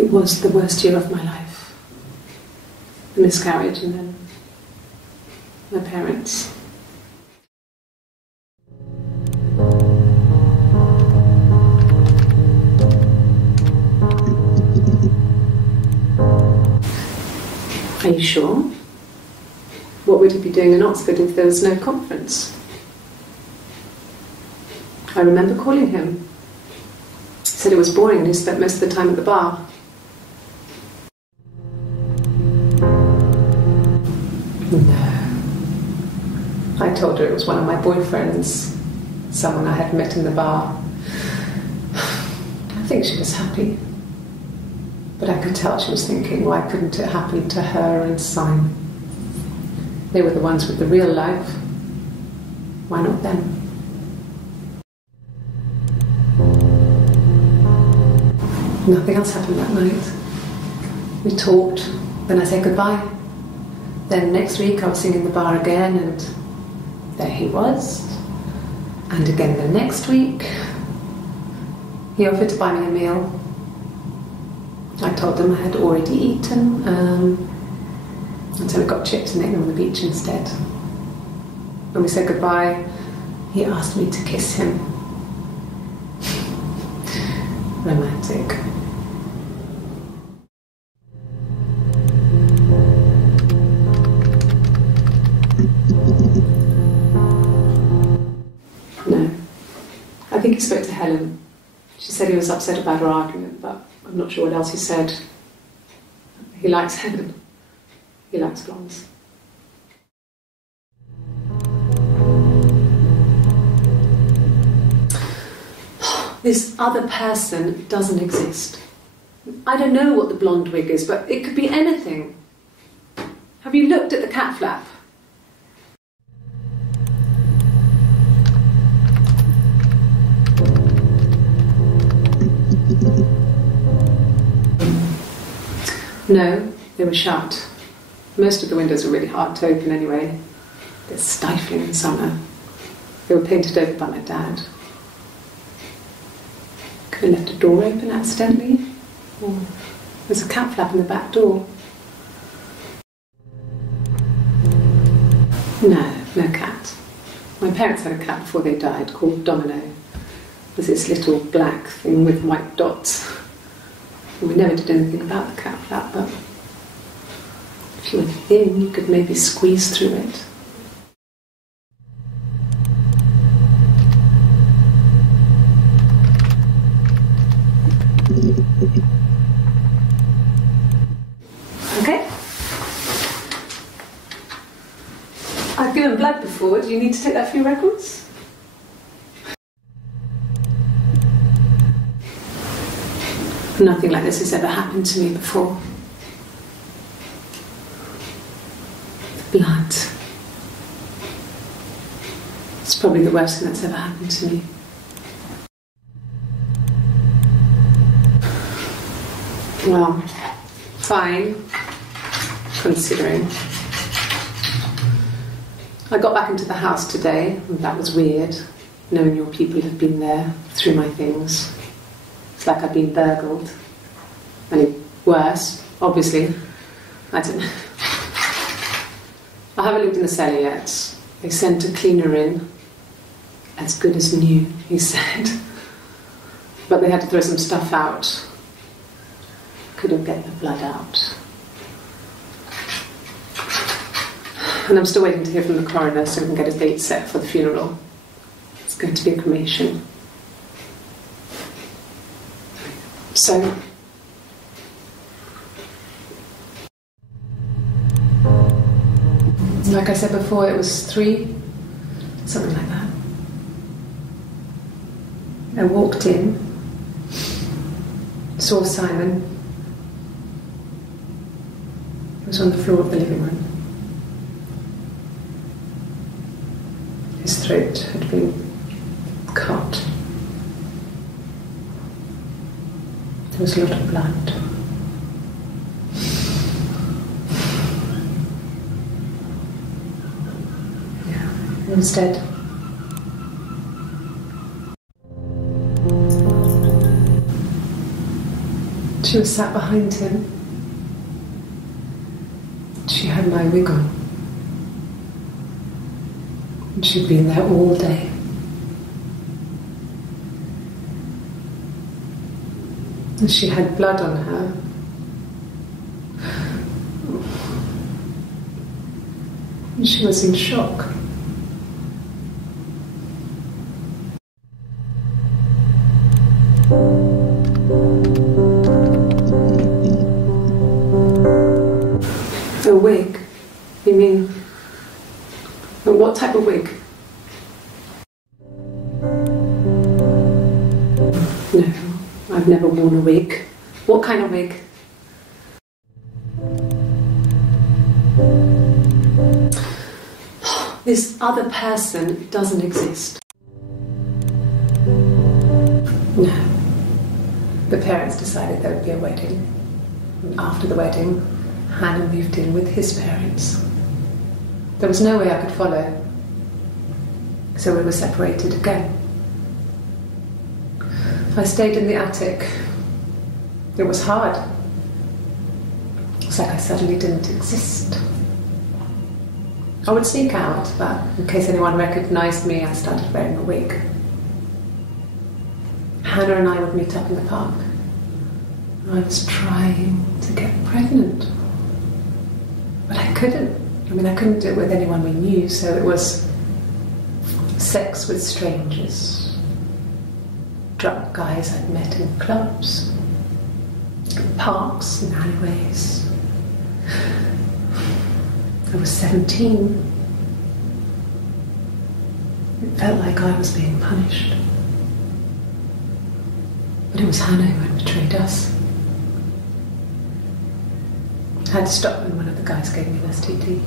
It was the worst year of my life. The miscarriage and then my parents. Are you sure? What would he be doing in Oxford if there was no conference? I remember calling him. He said it was boring and he spent most of the time at the bar. No. I told her it was one of my boyfriends, someone I had met in the bar. I think she was happy. But I could tell she was thinking, why couldn't it happen to her and Simon? They were the ones with the real life. Why not them? Nothing else happened that night. We talked, then I said goodbye. Then next week I was singing in the bar again and there he was. And again the next week, he offered to buy me a meal. I told him I had already eaten, and so we got chips and ate them on the beach instead. When we said goodbye, he asked me to kiss him. Romantic. No. I think he spoke to Helen. She said he was upset about our argument, but I'm not sure what else he said. He likes Helen. He likes blondes. This other person doesn't exist. I don't know what the blonde wig is, but it could be anything. Have you looked at the cat flap? No, they were shut. Most of the windows were really hard to open anyway. They're stifling in summer. They were painted over by my dad. Could have left a door open accidentally. Or there's a cat flap in the back door. No, no cat. My parents had a cat before they died called Domino. It was this little black thing with white dots. And we never did anything about the cat flap, but if you were thin, you could maybe squeeze through it. Okay. I've given blood before. Do you need to take that for your records? Nothing like this has ever happened to me before. The blood. It's probably the worst thing that's ever happened to me. Well, fine, considering. I got back into the house today, and that was weird, knowing your people have been there through my things. It's like I've been burgled. Only worse, obviously. I don't know. I haven't lived in the cellar yet. They sent a cleaner in. As good as new, he said. But they had to throw some stuff out. Couldn't get the blood out. And I'm still waiting to hear from the coroner so we can get a date set for the funeral. It's going to be a cremation. So, like I said before, it was 3, something like that. I walked in, saw Simon. He was on the floor of the living room. His throat had been cut. There was a lot of blood. Yeah, he was dead. She was sat behind him. She had my wig on. And she'd been there all day. And she had blood on her. And she was in shock. A wig? You mean, what type of wig? No, I've never worn a wig. What kind of wig? This other person doesn't exist. No. The parents decided there would be a wedding. And after the wedding, Hannah moved in with his parents. There was no way I could follow, so we were separated again. I stayed in the attic. It was hard. It was like I suddenly didn't exist. I would sneak out, but in case anyone recognised me, I started wearing a wig. Hannah and I would meet up in the park. I was trying to get pregnant. But I couldn't. I mean, I couldn't do it with anyone we knew, so it was sex with strangers. Drunk guys I'd met in clubs, in parks and alleyways. I was 17. It felt like I was being punished. But it was Hannah who had betrayed us. I had to stop when one of the guys gave me an STD.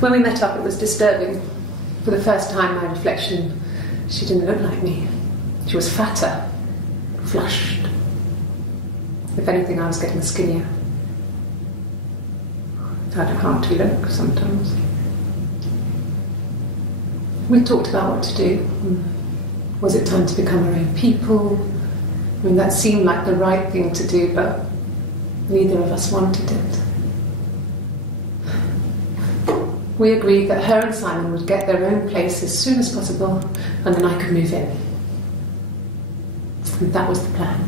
When we met up, it was disturbing. For the first time, my reflection, she didn't look like me. She was fatter, flushed. If anything, I was getting skinnier. I found it hard to look sometimes. We talked about what to do. Was it time to become our own people? I mean, that seemed like the right thing to do, but neither of us wanted it. We agreed that her and Simon would get their own place as soon as possible, and then I could move in. And that was the plan.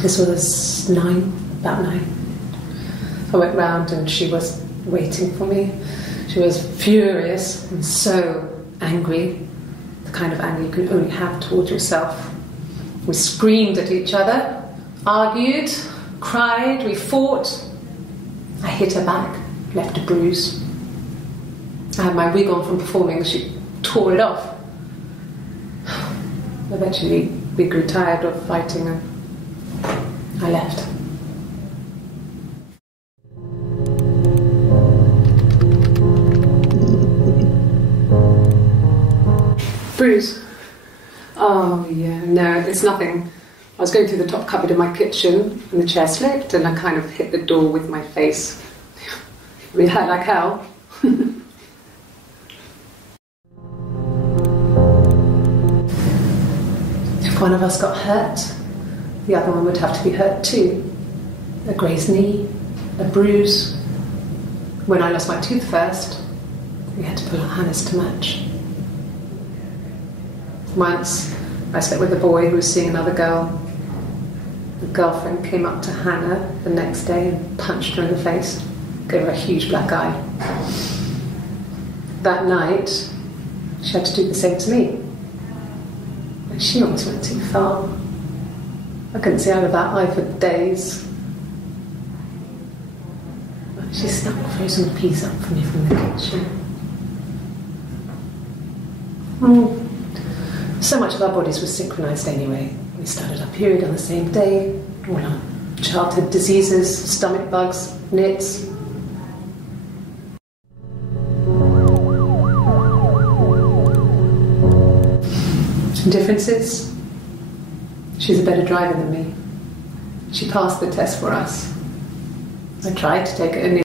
This was about 9. I went round and she was waiting for me. She was furious and so angry, the kind of anger you can only have towards yourself. We screamed at each other, argued, cried, we fought. I hit her back, left a bruise. I had my wig on from performing, she tore it off. Eventually, we grew tired of fighting and I left. Bruise? Oh yeah, no, it's nothing. I was going through the top cupboard in my kitchen and the chair slipped and I kind of hit the door with my face. It hurt like hell. If one of us got hurt, the other one would have to be hurt too. A grazed knee, a bruise. When I lost my tooth first, we had to pull our Hannah's to match. Once, I slept with a boy who was seeing another girl. The girlfriend came up to Hannah the next day and punched her in the face, gave her a huge black eye. That night, she had to do the same to me. And she almost went too far. I couldn't see out of that eye for days. She snuck frozen peas up for me from the kitchen. So much of our bodies was synchronised anyway. We started our period on the same day, all our childhood diseases, stomach bugs, nits. Differences? She's a better driver than me. She passed the test for us. I tried to take it, and